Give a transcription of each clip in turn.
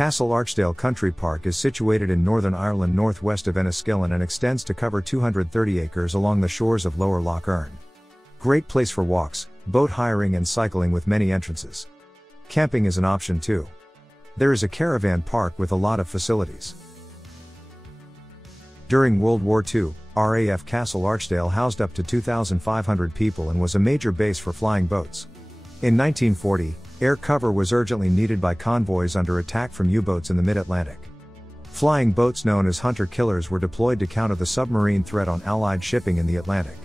Castle Archdale Country Park is situated in Northern Ireland northwest of Enniskillen and extends to cover 230 acres along the shores of Lower Lough Erne. Great place for walks, boat hiring and cycling with many entrances. Camping is an option too. There is a caravan park with a lot of facilities. During World War II, RAF Castle Archdale housed up to 2,500 people and was a major base for flying boats. In 1940, air cover was urgently needed by convoys under attack from U-boats in the mid-Atlantic. Flying boats known as hunter-killers were deployed to counter the submarine threat on Allied shipping in the Atlantic.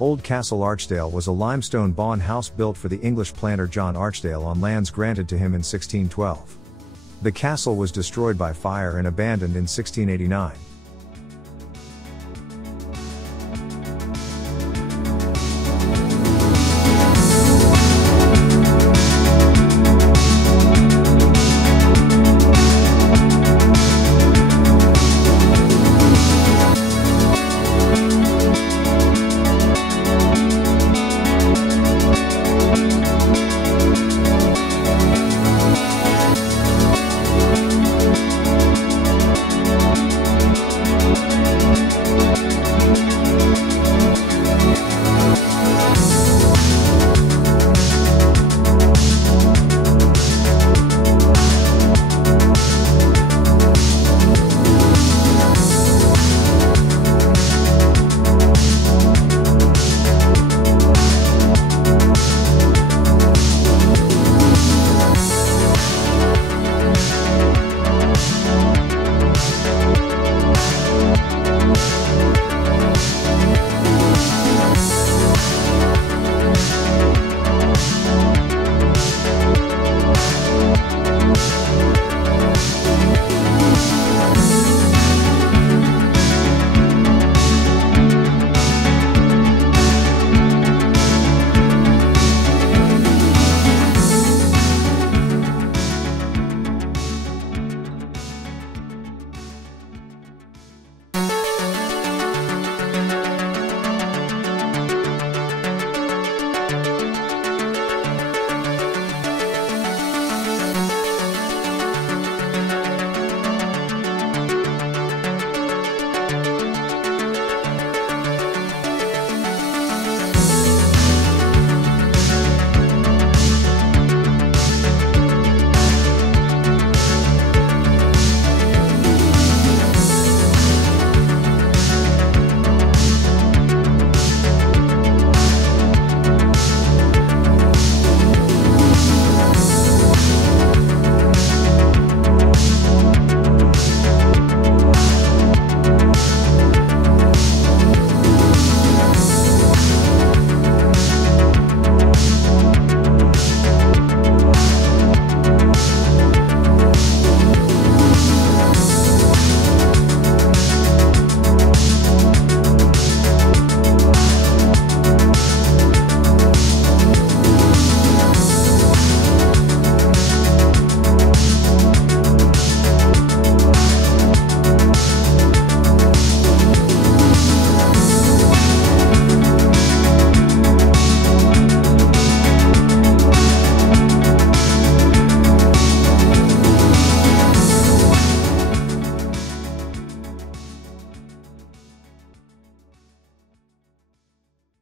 Old Castle Archdale was a limestone bawn house built for the English planter John Archdale on lands granted to him in 1612. The castle was destroyed by fire and abandoned in 1689.